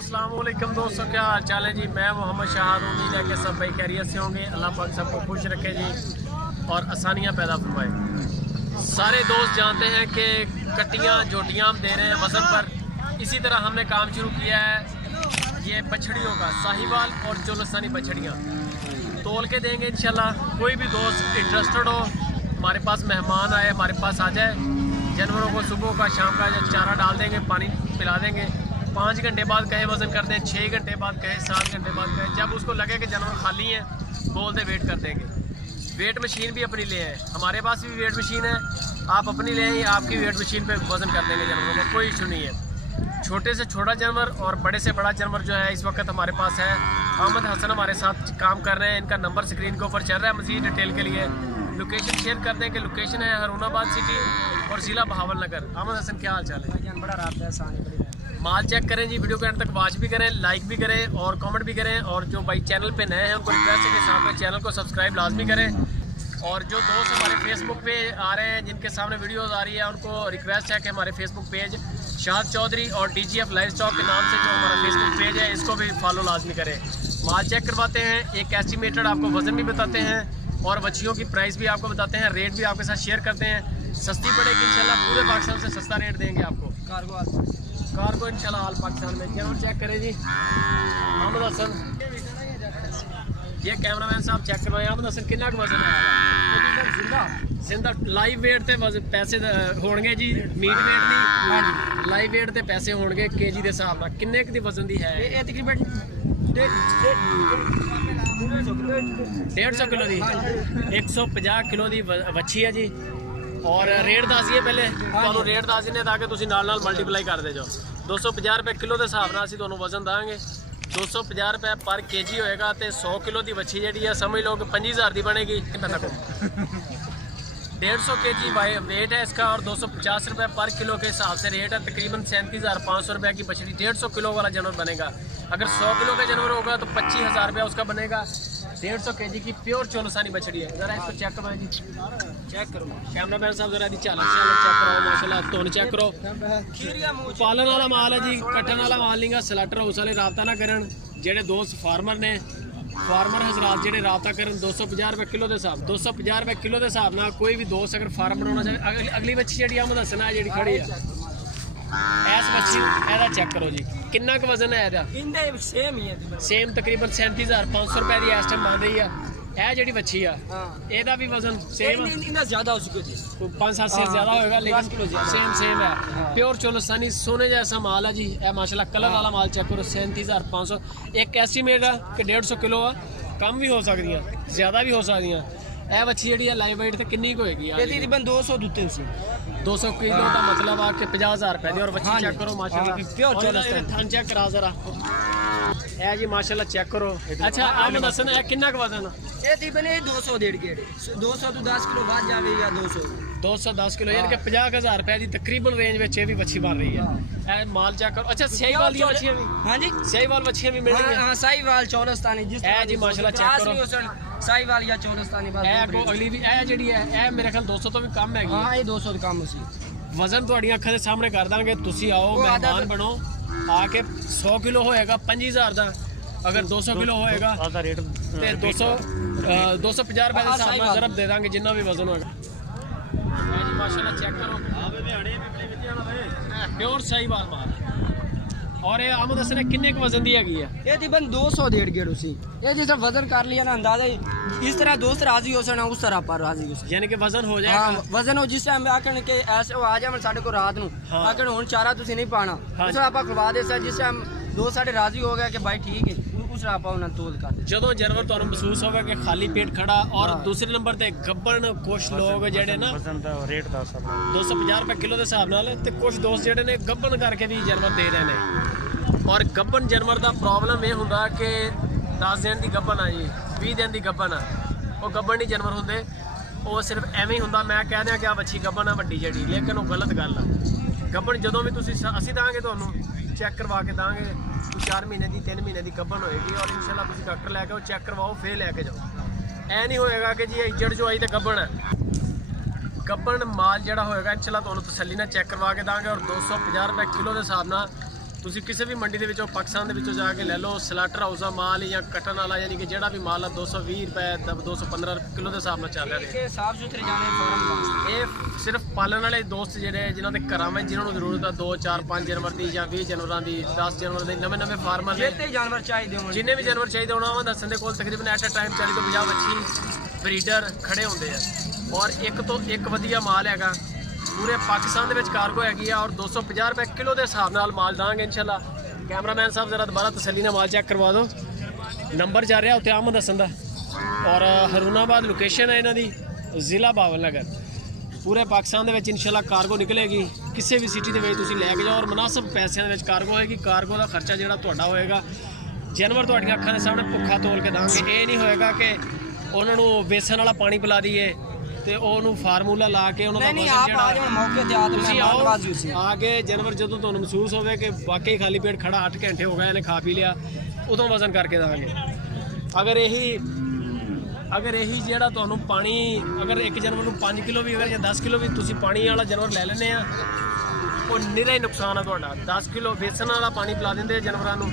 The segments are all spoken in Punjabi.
अस्सलाम वालेकुम दोस्तों, क्या हाल चाल है जी। मैं मोहम्मद शाहाद, उम्मीद है कि सब भाई खैरियत से होंगे। अल्लाह पाक सबको खुश रखे जी और आसानियाँ पैदा फरमाए। सारे दोस्त जानते हैं कि कट्टियाँ जोटियाँ हम दे रहे हैं वज़न पर। इसी तरह हमने काम शुरू किया है ये बछड़ियों का, साहिवाल और चोलस्तानी बछड़ियाँ तोल के देंगे इंशाल्लाह। कोई भी दोस्त इंटरेस्टेड हो, हमारे पास मेहमान आए, हमारे पास आ जाए। जानवरों को सुबह का शाम का चारा डाल देंगे, पानी पिला देंगे। 5 घंटे बाद कहे वज़न कर दें, 6 घंटे बाद कहे, 7 घंटे बाद कहे, जब उसको लगे कि जानवर खाली हैं बोल दे वेट कर देंगे। वेट मशीन भी अपनी ले आए, हमारे पास भी वेट मशीन है, आप अपनी ले आए, आपकी वेट मशीन पे वज़न कर देंगे जानवरों को, कोई इशू नहीं है। छोटे से छोटा जानवर और बड़े से बड़ा जानवर जो है इस वक्त हमारे पास है। अहमद हसन हमारे साथ काम कर रहे हैं, इनका नंबर स्क्रीन के ऊपर चल रहा है। मज़ीद डिटेल के लिए लोकेशन शेयर कर दें कि लोकेशन है हरूनाबाद सिटी और ज़िला बहावलनगर। अहमद हसन, क्या हाल चाल है? बड़ा रात है, माल चेक करें जी, वीडियो के अंत तक वॉच भी करें, लाइक भी करें और कमेंट भी करें। और जो भाई चैनल पे नए हैं उनको रिक्वेस्ट है कि सामने चैनल को सब्सक्राइब लाजमी करें। और जो दोस्त हमारे फेसबुक पे आ रहे हैं, जिनके सामने वीडियोस आ रही है, उनको रिक्वेस्ट है कि हमारे फेसबुक पेज शाहद चौधरी और DGF लाइव स्टॉक के नाम से जो हमारा फेसबुक पेज है, इसको भी फॉलो लाजमी करें। माल चेक करवाते हैं, एक एस्टिमेटेड आपको वज़न भी बताते हैं और बच्चियों की प्राइस भी आपको बताते हैं, रेट भी आपके साथ शेयर करते हैं। सस्ती पड़ेगी इंशाल्लाह, पूरे पाकिस्तान से सस्ता रेट देंगे आपको। कार्गो इंशाल्लाह ऑल पाकिस्तान में। जरूर चेक करें जी। अहमद हसन, ये कैमरामैन साहब चेक करवाए। अहमद हसन, कितना वजन है? जिंदा लाइव वेट ते पैसे होणगे जी, मीट वेट नहीं। हाँ जी, लाइव वेट ते पैसे होणगे केजी के हिसाब नाल। किन्ने दी वजन दी है? ये तकरीबन 150 किलो दी, 150 किलो दी वच्छी है जी। और रेट दस दिए पहले, तो रेट दस देने ताकि तुम नाल मल्टीप्लाई कर दे जाओ। 250 रुपये किलो के हिसाब से असं वजन देंगे। 250 रुपये पर केजी होएगा तो 100 किलो की बच्छी जी है, समझ लो कि 25,000 की बनेगी। 150 केजी वेट है इसका और 250 रुपये पर किलो के हिसाब से रेट है। तकरीबन 37,500 रुपये की बछड़ी 150 किलो वाला जानवर बनेगा। अगर 100 किलो का जानवर होगा तो 25,000 रुपया उसका बनेगा। 150 केजी की प्योर चोलस्तानी बछड़ी है। जरा इसको चेक करो जी, चेक करो कैमरामैन साहब, जरा चाल चेक करो, माशाल्लाह तुम चेक करो। पालन वाला माल है जी, कट्टन वाला माल नहीं गा। स्लैटर हाउस वाले रबता ना करन, जेडे दोस्त फार्मर ने, फार्मर हजरात जेडे रबता करन 250 रुपये किलो के हिसाब, 250 रुपये किलो के हिसाब ना कोई भी दोस्त अगर फार्मर होना चाहे। अगली बच्ची जी अहमद हसन है जी खड़ी है, ऐस बच्ची एदा चेक करो जी, कितना क वजन है एदा? सेम ही है, सेम तकरीबन 37,500 रुपये की इस टाइम बन रही है। यह जी बच्ची है, एदा भी वजन सेम ज्यादा हो चुका है, 5-7 से ज्यादा होगा, लेकिन सेम है। प्योर चोलस्तानी सोने जैसा माल है जी। यह माशाल्लाह कलर वाला माल चेक करो, 37,500। एक एस्टीमेट है कि 150 किलो है, कम भी हो सकती हैं, ज्यादा भी हो सकती हैं। यह बच्ची जी लाइव वेट तो कितनी होएगी? तकरीबन 200 दूते 200 किलो का मतलब आ कि 50,000 रुपये दी। और बच्ची चेक करो माशाल्लाह, प्योर चोलस्तानी। थान चेक करा जरा, है जी माशाल्लाह चेक करो। अच्छा अहमद हसन, है कितना वजन? ये तकरीबन 200 डेढ़ गेड़े, 200 तो 10 किलो बाद जावे या 210 किलो, यानी कि 50,000 रुपये की तकरीबन रेंज में ये भी बच्ची बन रही है। माल चेक करो। अच्छा साहिवाल दी बच्चियां भी? हाँ जी, साहिवाल बच्चियां भी मिल रही हैं। हां साहिवाल चोलस्तानी जिस है जी माशाल्लाह चेक करो। साहिवाल या चोलस्तानी बात है। अगली भी है जी है, ये मेरे ख्याल 200 तो भी कम है। हां ये 200 तो कम सी। वजन ਤੁਹਾਡੀਆਂ ਅੱਖਾਂ ਦੇ ਸਾਹਮਣੇ ਕਰ ਦਾਂਗੇ, ਤੁਸੀਂ आओ मेहमान बनो। आके 100 किलो होएगा 25,000 का, अगर 200 किलो होएगा तो 250 रुपये के हिसाब से ज़रब दे देंगे जितना भी वजन होगा। माशाल्लाह चेक करो, प्योर साहिवाल माल। और ये अहमद हसन ने किन्ने वजन दी हैगी है? ये तकरीबन 200 डेढ़ गेड़ उसी। ये जिस तरह वजन कर लिया ना अंदाजा, इस तरह दोस्त राजी हो सकना, उस तरह पर राजी हो सकना, यानी कि वजन हो जाएगा। हाँ, वजन हो जिस टाइम आखन के ऐसे आ जाए साढ़े को रात ਨੂੰ आखन ਹੁਣ ਚਾਰਾ ਤੁਸੀਂ ਨਹੀਂ ਪਾਣਾ, ਉਸ ਤਰ੍ਹਾਂ ਆਪਾਂ ਖਵਾ ਦੇ ਜਿਸ ਟਾਈਮ ਦੋ ਸਾਡੇ ਰਾਜੀ ਹੋ ਗਿਆ ਕਿ ਭਾਈ ਠੀਕ ਹੈ, ਉਸ ਤਰ੍ਹਾਂ ਆਪਾਂ ਉਹਨਾਂ ਤੋਲ ਕਰ ਦੇ। ਜਦੋਂ ਜਾਨਵਰ ਤੁਹਾਨੂੰ ਮਹਿਸੂਸ ਹੋਵੇ ਕਿ ਖਾਲੀ ਪੇਟ ਖੜਾ। ਔਰ ਦੂਸਰੇ ਨੰਬਰ ਤੇ ਗੱਬਣ ਕੁਛ ਲੋਕ ਜਿਹੜੇ ਨਾ ਵਜ਼ਨ ਦਾ ਰੇਟ ਦਾ 250 ਰੁਪਏ ਕਿਲੋ ਦੇ ਹਿਸਾਬ ਨਾਲ, ਤੇ ਕੁਛ ਦੋਸਤ ਜਿਹੜੇ ਨੇ ਗੱਬਣ ਕਰਕੇ ਵੀ ਜਾਨਵਰ ਦੇ ਰਹੇ ਨੇ। और गब्बन जानवर का प्रॉब्लम यह होंगे कि 10 दिन की गब्बन है जी, 20 दिन की गब्बन है, वो गब्बन नहीं जानवर होंगे, वो सिर्फ एवं ही होंगे। मैं कह दिया कि आ बच्ची गब्बन है वड्डी जड़ी, लेकिन वो गलत गल है। गब्बन जो भी असी देंगे तो चेक करवा के देंगे, 4 महीने की 3 महीने की गब्बन होएगी। और इंशाल्लाह तुम डॉक्टर लैके वो चेक करवाओ, फिर लैके जाओ। ऐ नहीं होएगा कि जी इज्जत जो आई तो गब्बन है। गब्बन माल जोड़ा होएगा इंशाल्लाह तुहानूं तसल्ली नाल चेक करवा के देंगे। और 250 रुपये किलो के हिसाब नाल ਤੁਸੀਂ ਕਿਸੇ ਵੀ ਮੰਡੀ ਦੇ ਵਿੱਚੋਂ ਪਾਕਿਸਤਾਨ ਦੇ ਵਿੱਚੋਂ ਜਾ ਕੇ ਲੈ ਲਓ ਸਲਾਟਰ ਹਾਊਸ ਦਾ ਮਾਲ ਜਾਂ ਕਟਨ ਵਾਲਾ, ਯਾਨੀ ਕਿ ਜਿਹੜਾ ਵੀ ਮਾਲ ਆ 220 ਰੁਪਏ 215 ਕਿਲੋ ਦੇ ਹਿਸਾਬ ਨਾਲ ਚੱਲ ਰਿਹਾ ਹੈ। ਇਹ ਸਾਫ ਸੁਥਰੇ ਜਾਣੇ ਫਾਰਮ ਵਾਸਤੇ। ਇਹ ਸਿਰਫ ਪਾਲਣ ਵਾਲੇ ਦੋਸਤ ਜਿਹੜੇ ਜਿਨ੍ਹਾਂ ਦੇ ਘਰਾਂ ਵਿੱਚ ਜਿਨ੍ਹਾਂ ਨੂੰ ਜ਼ਰੂਰਤ ਆ 2 4 5 ਜਾਨਵਰ ਦੀ ਜਾਂ 20 ਜਾਨਵਰਾਂ ਦੀ 10 ਜਾਨਵਰ ਦੇ ਨਵੇਂ ਫਾਰਮਰ ਨੇ ਜਿੱਤੇ ਜਾਨਵਰ ਚਾਹੀਦੇ ਹੋਣ, ਜਿੰਨੇ ਵੀ ਜਾਨਵਰ ਚਾਹੀਦੇ ਹੋਣ ਉਹਨਾਂ ਦੱਸਣ ਦੇ ਕੋਲ ਤਕਰੀਬਨ ਐਟ ਅ ਟਾਈਮ 40 ਤੋਂ 50 ਵੱਛੀ ਬਰੀਡਰ ਖੜੇ ਹੁੰਦੇ ਆ ਔਰ ਇੱਕ ਤੋਂ ਇੱਕ ਵਧੀਆ ਮਾਲ ਹੈਗਾ। ਪੂਰੇ ਪਾਕਿਸਤਾਨ ਦੇ ਵਿੱਚ ਕਾਰਗੋ ਹੈਗੀ ਆ ਔਰ 250 ਰੁਪਏ ਕਿਲੋ ਦੇ ਹਿਸਾਬ ਨਾਲ ਮਾਲ ਦਾਂਗੇ ਇਨਸ਼ਾਅੱਲਾ। ਕੈਮਰਾਮੈਨ ਸਾਹਿਬ ਜ਼ਰਾ ਦੁਬਾਰਾ ਤਸੱਲੀ ਨਾਲ ਮਾਲ ਚੈੱਕ ਕਰਵਾ ਦਿਓ। ਨੰਬਰ ਜਾ ਰਿਹਾ ਉੱਤੇ ਆਮਦ ਹਸਨ ਦਾ ਔਰ ਹਰੂਨਾਬਾਦ ਲੋਕੇਸ਼ਨ ਹੈ ਇਹਨਾਂ ਦੀ, ਜ਼ਿਲ੍ਹਾ ਬਾਵਲ ਨਗਰ। ਪੂਰੇ ਪਾਕਿਸਤਾਨ ਦੇ ਵਿੱਚ ਇਨਸ਼ਾਅੱਲਾ ਕਾਰਗੋ ਨਿਕਲੇਗੀ। ਕਿਸੇ ਵੀ ਸਿਟੀ ਦੇ ਵਿੱਚ ਤੁਸੀਂ ਲੈ ਕੇ ਜਾਓ ਔਰ ਮੁਨਾਸਬ ਪੈਸਿਆਂ ਦੇ ਵਿੱਚ ਕਾਰਗੋ ਹੋਏਗੀ। ਕਾਰਗੋ ਦਾ ਖਰਚਾ ਜਿਹੜਾ ਤੁਹਾਡਾ ਹੋਏਗਾ, ਜਾਨਵਰ ਤੁਹਾਡੀਆਂ ਅੱਖਾਂ ਦੇ ਸਾਹਮਣੇ ਭੁੱਖਾ ਤੋਲ ਕੇ ਦਾਂਗੇ। ਇਹ ਨਹੀਂ ਹੋਏਗਾ ਕਿ ਉਹਨਾਂ ਨੂੰ ਵੇਸਣ ਵਾਲਾ ਪਾਣੀ ਪਿਲਾ ਦਈਏ ਤੇ ਉਹਨੂੰ ਫਾਰਮੂਲਾ ਲਾ ਕੇ ਉਹਨਾਂ ਦਾ ਨਹੀਂ ਆਪ ਆ ਜਾਓ ਮੌਕੇ ਤੇ ਆਦਮ ਤੁਸੀਂ ਮਹਿਮਾਨ ਨਵਾਜ਼ੀ ਸੀ। ਆ ਕੇ ਜਾਨਵਰ ਜਦੋਂ ਤੁਹਾਨੂੰ ਮਹਿਸੂਸ ਹੋਵੇ ਕਿ ਵਾਕਈ ਖਾਲੀ ਪੇਟ ਖੜਾ 8 ਘੰਟੇ ਹੋ ਗਏ ਇਹਨੇ ਖਾ ਪੀ ਲਿਆ, ਉਦੋਂ ਵਜ਼ਨ ਕਰਕੇ ਦਾਂਗੇ। ਅਗਰ ਇਹੀ ਜਿਹੜਾ ਤੁਹਾਨੂੰ ਪਾਣੀ, ਅਗਰ ਇੱਕ ਜਾਨਵਰ ਨੂੰ 5 ਕਿਲੋ ਵੀ ਅਗਰ ਜਾਂ 10 ਕਿਲੋ ਵੀ ਤੁਸੀਂ ਪਾਣੀ ਵਾਲਾ ਜਾਨਵਰ ਲੈ ਲੈਂਦੇ ਆ, ਉਹ ਨਿਰਾ ਹੀ ਨੁਕਸਾਨ ਆ ਤੁਹਾਡਾ। 10 ਕਿਲੋ ਵੇਸਣ ਵਾਲਾ ਪਾਣੀ ਪਿਲਾ ਦਿੰਦੇ ਆ ਜਾਨਵਰਾਂ ਨੂੰ,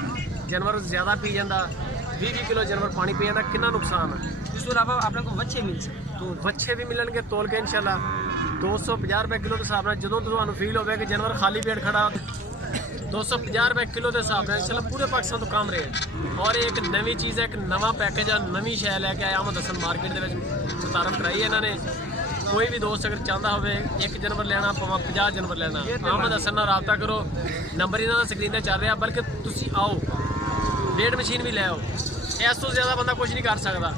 ਜਾਨਵਰ ਜ਼ਿਆਦਾ ਪੀ ਜਾਂਦਾ, 20 ਕਿਲੋ ਜਾਨਵਰ ਪਾਣੀ ਪੀ ਜਾਂਦਾ, ਕਿੰਨਾ ਨੁਕਸਾਨ ਆ। ਇਸ ਤੋਂ ਇਲਾਵਾ ਆਪਣੇ ਕੋਲ ਵੱਛੇ ਮਿਲ ਸਕਦੇ तो बच्चे भी मिलेंगे तोल के इंशाल्लाह 250 रुपए किलो के हिसाब ਨਾਲ ਜਦੋਂ ਤੁਹਾਨੂੰ ਫੀਲ ਹੋਵੇ ਕਿ ਜਾਨਵਰ ਖਾਲੀ ਪੇਟ ਖੜਾ 250 रुपए किलो ਦੇ ਹਿਸਾਬ ਨਾਲ इंशाल्लाह पूरे पाकिस्तान ਤੋਂ ਕਮ ਰੇਟ। ਔਰ ਇੱਕ ਨਵੀਂ ਚੀਜ਼ ਹੈ, ਇੱਕ ਨਵਾਂ ਪੈਕੇਜ ਆ, ਨਵੀਂ ਸ਼ੈ ਲੈ ਕੇ ਆਇਆ ਆਮਦ ਹਸਨ ਮਾਰਕੀਟ ਦੇ ਵਿੱਚ ਮੁਤਾਰਫ ਕਰਾਈ ਇਹਨਾਂ ਨੇ। ਕੋਈ ਵੀ ਦੋਸਤ ਅਗਰ ਚਾਹੁੰਦਾ ਹੋਵੇ ਇੱਕ ਜਾਨਵਰ ਲੈਣਾ ਭਾਵੇਂ 50 ਜਾਨਵਰ ਲੈਣਾ, ਆਮਦ ਹਸਨ ਨਾਲ ਰਾਬਤਾ ਕਰੋ। ਨੰਬਰ ਇਹਨਾਂ ਦਾ ਸਕਰੀਨ ਤੇ ਚੱਲ ਰਿਹਾ, ਬਲਕਿ ਤੁਸੀਂ ਆਓ ਵੇਟ ਮਸ਼ੀਨ ਵੀ ਲੈ ਆਓ। ਇਸ ਤੋਂ ਜ਼ਿਆਦਾ ਬੰਦਾ ਕੁਝ ਨਹੀਂ ਕਰ ਸਕਦਾ।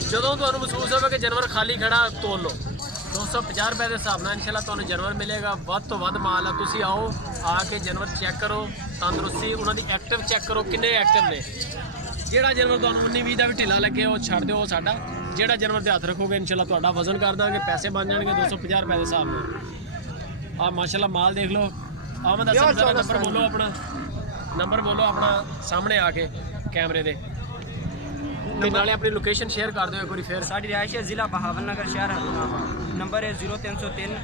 ਜਦੋਂ ਤੁਹਾਨੂੰ ਮਹਿਸੂਸ ਹੋਵੇ ਕਿ ਜਾਨਵਰ ਖਾਲੀ ਖੜਾ ਤੋਲ ਲਓ। 250 ਰੁਪਏ ਦੇ ਹਿਸਾਬ ਨਾਲ ਇਨਸ਼ਾਅੱਲਾ ਤੁਹਾਨੂੰ ਜਾਨਵਰ ਮਿਲੇਗਾ। ਵੱਧ ਤੋਂ ਵੱਧ ਮਾਲ ਆ, ਤੁਸੀਂ ਆਓ ਆ ਕੇ ਜਾਨਵਰ ਚੈੱਕ ਕਰੋ, ਤੰਦਰੁਸਤੀ ਉਹਨਾਂ ਦੀ ਐਕਟਿਵ ਚੈੱਕ ਕਰੋ ਕਿੰਨੇ ਐਕਟਿਵ ਨੇ। ਜਿਹੜਾ ਜਾਨਵਰ ਤੁਹਾਨੂੰ 19-20 ਦਾ ਵੀ ਢਿੱਲਾ ਲੱਗੇ ਉਹ ਛੱਡ ਦਿਓ, ਉਹ ਸਾਡਾ। ਜਿਹੜਾ ਜਾਨਵਰ ਤੇ ਹੱਥ ਰੱਖੋਗੇ ਇਨਸ਼ਾਅੱਲਾ ਤੁਹਾਡਾ ਵਜ਼ਨ ਕਰ ਦਾਂਗੇ, ਪੈਸੇ ਬਣ ਜਾਣਗੇ 250 ਰੁਪਏ ਦੇ ਹਿਸਾਬ ਨਾਲ। ਆ ਮਾਸ਼ਾਅੱਲਾ ਮਾਲ ਦੇਖ ਲਓ। ਆਮਦ ਹਸਨ ਦਾ ਨੰਬਰ ਬੋਲੋ, ਆਪਣਾ ਨੰਬਰ ਬੋਲੋ ਆਪਣਾ ਸਾਹਮਣੇ ਆ ਕੇ ਕੈਮਰੇ ਦੇ, ਤੇ ਨਾਲੇ ਆਪਣੀ ਲੋਕੇਸ਼ਨ ਸ਼ੇਅਰ ਕਰ ਦਿਓ ਇੱਕ ਵਾਰੀ ਫੇਰ। ਸਾਡੀ ਰਿਹਾਇਸ਼ ਹੈ ਜ਼ਿਲ੍ਹਾ ਬਹਾਵਲ ਨਗਰ ਸ਼ਹਿਰ ਹਰੂਨਾਬਾਦ। ਨੰਬਰ ਹੈ 0303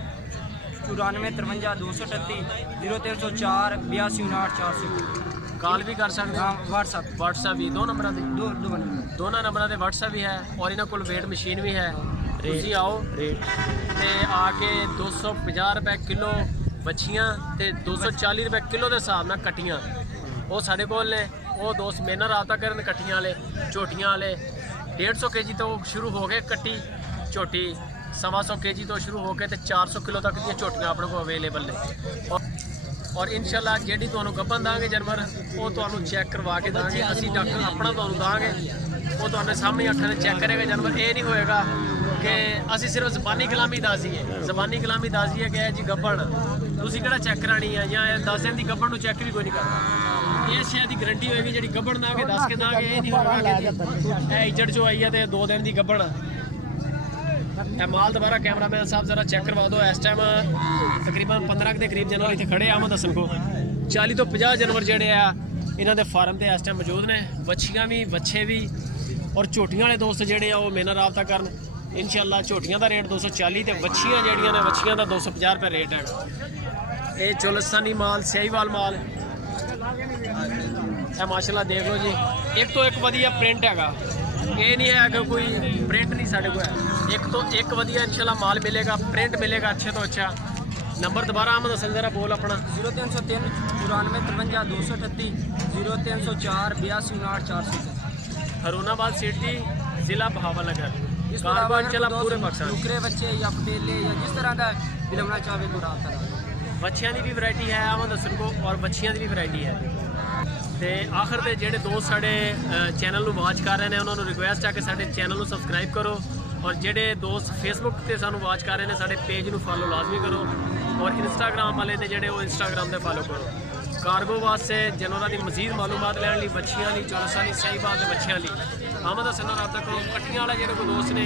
94 53 238 0304 82 400। ਕਾਲ ਵੀ ਕਰ ਸਕਦੇ ਹਾਂ ਹੋ, WhatsApp ਵੀ ਦੋ ਨੰਬਰਾਂ ਤੇ, ਨੰਬਰ ਦੋਨਾਂ ਨੰਬਰਾਂ ਤੇ WhatsApp ਵੀ ਹੈ ਔਰ ਇਹਨਾਂ ਕੋਲ ਵੇਟ ਮਸ਼ੀਨ ਵੀ ਹੈ। ਤੁਸੀਂ ਆਓ ਤੇ ਆ ਕੇ 250 ਰੁਪਏ ਕਿਲੋ ਬੱਚੀਆਂ ਤੇ 240 ਰੁਪਏ ਕਿਲੋ ਦੇ ਹਿਸਾਬ ਨਾਲ ਕੱਟੀਆਂ ਉਹ ਸਾਡੇ ਕੋਲ ਨੇ। ਉਹ ਦੋਸਤ ਮੇਰੇ ਨਾਲ ਰਾਬਤਾ ਕਰਨ ਕੱਟੀਆਂ ਵਾਲੇ, ਝੋਟੀਆਂ ਵਾਲੇ। 150 kg ਤੋਂ ਸ਼ੁਰੂ ਹੋ ਗਏ ਕੱਟੀ ਝੋਟੀ, 125 kg ਤੋਂ ਸ਼ੁਰੂ ਹੋ ਕੇ ਤੇ 400 ਕਿਲੋ ਤੱਕ ਦੀਆਂ ਝੋਟੀਆਂ ਆਪਣੇ ਕੋਲ ਅਵੇਲੇਬਲ ਨੇ। ਔਰ ਇਨਸ਼ਾਅੱਲਾ ਜਿਹੜੀ ਤੁਹਾਨੂੰ ਗੱਭਣ ਦਾਂਗੇ ਜਾਨਵਰ ਉਹ ਤੁਹਾਨੂੰ ਚੈੱਕ ਕਰਵਾ ਕੇ ਦਾਂਗੇ। ਅਸੀਂ ਡਾਕਟਰ ਆਪਣਾ ਤੁਹਾਨੂੰ ਦਾਂਗੇ, ਉਹ ਤੁਹਾਡੇ ਸਾਹਮਣੇ ਅੱਖਾਂ ਦੇ ਚੈੱਕ ਕਰੇਗਾ ਜਾਨਵਰ। ਇਹ ਨਹੀਂ ਹੋਏਗਾ ਕਿ ਅਸੀਂ ਸਿਰਫ ਜ਼ਬਾਨੀ ਕਲਾਮੀ ਦੱਸੀਏ, ਜ਼ਬਾਨੀ ਕਲਾਮੀ ਦੱਸੀਏ ਕਿ ਇਹ ਜੀ ਗੱਭਣ ਤੁਸੀਂ ਕਿਹੜਾ ਚੈੱਕ ਕਰਾਣੀ ਹੈ, ਜਾਂ 10 ਦਿਨ ਦੀ ਗੱਭਣ ਨੂੰ ਚੈੱਕ ਵੀ ਕੋਈ ਨਹੀਂ ਕਰਦਾ। ਇਹ ਸ਼ਾਇਦ ਦੀ ਗਰੰਟੀ ਹੋਏਗੀ ਜਿਹੜੀ ਗੱਭਣ ਦਾਂਗੇ ਦੱਸ ਕੇ ਦਾਂਗੇ। ਇਹ ਨਹੀਂ ਹੋਏਗਾ ਕਿ ਇਹ ਇੱਜੜ ਚੋਂ ਆਈ ਹੈ ਤੇ 2 ਦਿਨ ਦੀ ਗੱਭਣ। ਇਹ ਮਾਲ ਦੁਬਾਰਾ ਕੈਮਰਾਮੈਨ ਸਾਹਿਬ ਜ਼ਰਾ ਚੈੱਕ ਕਰਵਾ ਦਿਓ। ਇਸ ਟਾਈਮ ਤਕਰੀਬਨ 15 ਦੇ ਕਰੀਬ ਜਾਨਵਰ ਇੱਥੇ ਖੜੇ ਆਮਦ ਹਸਨ ਕੋ। 40 ਤੋਂ 50 ਜਾਨਵਰ ਜਿਹੜੇ ਆ ਇਹਨਾਂ ਦੇ ਫਾਰਮ ਤੇ ਇਸ ਟਾਈਮ ਮੌਜੂਦ ਨੇ। ਵੱਛੀਆਂ ਵੀ, ਵੱਛੇ ਵੀ ਔਰ ਝੋਟੀਆਂ ਵਾਲੇ ਦੋਸਤ ਜਿਹੜੇ ਆ ਉਹ ਮੇਰੇ ਨਾਲ ਰਾਬਤਾ ਕਰਨ ਇਨਸ਼ਾਅੱਲਾ। ਝੋਟੀਆਂ ਦਾ ਰੇਟ 240 ਤੇ ਵੱਛੀਆਂ ਜਿਹੜੀਆਂ ਨੇ ਵੱਛੀਆਂ ਦਾ 250 ਰੁਪਏ ਰੇਟ ਹੈ। ਇਹ ਚੋਲਸਤਾਨੀ ਮਾਲ, ਸਿਆਹੀਵਾਲ ਮਾਲ। ਇਹ ਮਾਸ਼ਾਅੱਲਾ ਦੇਖ ਲਓ ਜੀ, ਇੱਕ ਤੋਂ ਇੱਕ ਵਧੀਆ ਪ੍ਰਿੰਟ ਹੈਗਾ। ਇਹ ਨਹੀਂ ਹੈ ਕਿ ਕੋਈ ਪ੍ਰਿੰਟ ਨਹੀਂ ਸਾਡੇ ਕੋਲ ਹੈ। ਇੱਕ ਤੋਂ ਇੱਕ ਵਧੀਆ ਇਨਸ਼ਾਅੱਲਾ ਮਾਲ ਮਿਲੇਗਾ, ਪ੍ਰਿੰਟ ਮਿਲੇਗਾ ਅੱਛੇ ਤੋਂ ਅੱਛਾ। ਨੰਬਰ ਦੁਬਾਰਾ ਆਮਦ ਹਸਨ ਜ਼ਰਾ ਬੋਲ ਆਪਣਾ। 0303 94 53 238 0304 82 400। हरूनाबाद सिटी जिला बहावल नगर। इस कारगो इंशाल्लाह पूरे पाकिस्तान। टुकड़े बच्चे या पटेले या जिस तरह का दिलवना चाहे तो रात बच्चियां की भी वैरायटी है आमद हसन को और बच्चियां की भी वैरायटी है। ਤੇ ਆਖਰ ਦੇ ਜਿਹੜੇ ਦੋਸਤ ਸਾਡੇ ਚੈਨਲ ਨੂੰ ਵਾਚ ਕਰ ਰਹੇ ਨੇ ਉਹਨਾਂ ਨੂੰ ਰਿਕੁਐਸਟ ਹੈ ਕਿ ਸਾਡੇ ਚੈਨਲ ਨੂੰ ਸਬਸਕ੍ਰਾਈਬ ਕਰੋ ਔਰ ਜਿਹੜੇ ਦੋਸਤ ਫੇਸਬੁੱਕ ਤੇ ਸਾਨੂੰ ਵਾਚ ਕਰ ਰਹੇ ਨੇ ਸਾਡੇ ਪੇਜ ਨੂੰ ਫੋਲੋ ਲਾਜ਼ਮੀ ਕਰੋ ਔਰ ਇੰਸਟਾਗ੍ਰਾਮ ਵਾਲੇ ਨੇ ਜਿਹੜੇ ਉਹ ਇੰਸਟਾਗ੍ਰਾਮ ਤੇ ਫੋਲੋ ਕਰੋ। ਕਾਰਗੋ ਵਾਸਤੇ ਜਾਨਵਰਾਂ ਦੀ ਮਜ਼ੀਦ ਮਾਲੂਮਾਤ ਲੈਣ ਲਈ, ਬੱਚੀਆਂ ਲਈ, ਚੌਰਸਾਂ ਲਈ, ਸਹੀਬਾਲ ਦੇ ਬੱਚਿਆਂ ਲਈ ਆਮਦ ਹਸਨ ਨਾਲ ਰਾਬਤਾ ਕਰੋ। ਕੱਟੀਆਂ ਵਾਲੇ ਜਿਹੜੇ ਕੋਈ ਦੋਸਤ ਨੇ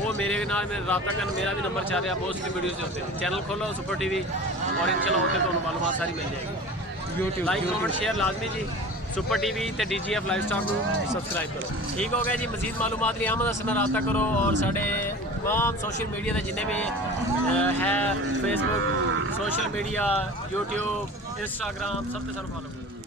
ਉਹ ਮੇਰੇ ਨਾਲ ਰਾਬਤਾ ਕਰਨ। ਮੇਰਾ ਵੀ ਨੰਬਰ ਚੱਲ ਰਿਹਾ ਮੋਸਟਲੀ ਵੀਡੀਓਜ਼ ਦੇ ਉੱਤੇ। ਚੈਨਲ ਖੋਲੋ ਸੁਪਰ ਟੀਵੀ ਔਰ ਇਨਸ਼ਾਅੱਲਾ ਉੱਤੇ ਤੁਹਾਨੂੰ ਮਾਲੂਮਾਤ ਸਾਰੀ ਮਿਲ ਜਾਏਗੀ। YouTube ਲਾਈਕ ਕਮੈਂਟ ਸ਼ੇਅਰ ਲਾਜ਼ਮੀ ਜੀ। ਸੁਪਰ ਟੀਵੀ ਤੇ DGF ਲਾਈਵ ਸਟਾਕ ਨੂੰ ਸਬਸਕ੍ਰਾइब ਕਰੋ। ਠੀਕ ਹੋ ਗਿਆ ਜੀ। ਮਜ਼ੀਦ ਮਾਲੂਮਾਤ ਲਈ ਆਮਦ ਹਸਨ ਨਾਲ ਰਾਬਤਾ ਕਰੋ ਔਰ ਸਾਡੇ तमाम सोशल मीडिया ਦੇ ਜਿੰਨੇ ਵੀ ਹੈ Facebook, social media, YouTube Instagram ਸਭ ਤੇ ਸਾਨੂੰ ਫੋਲੋ ਕਰੋ।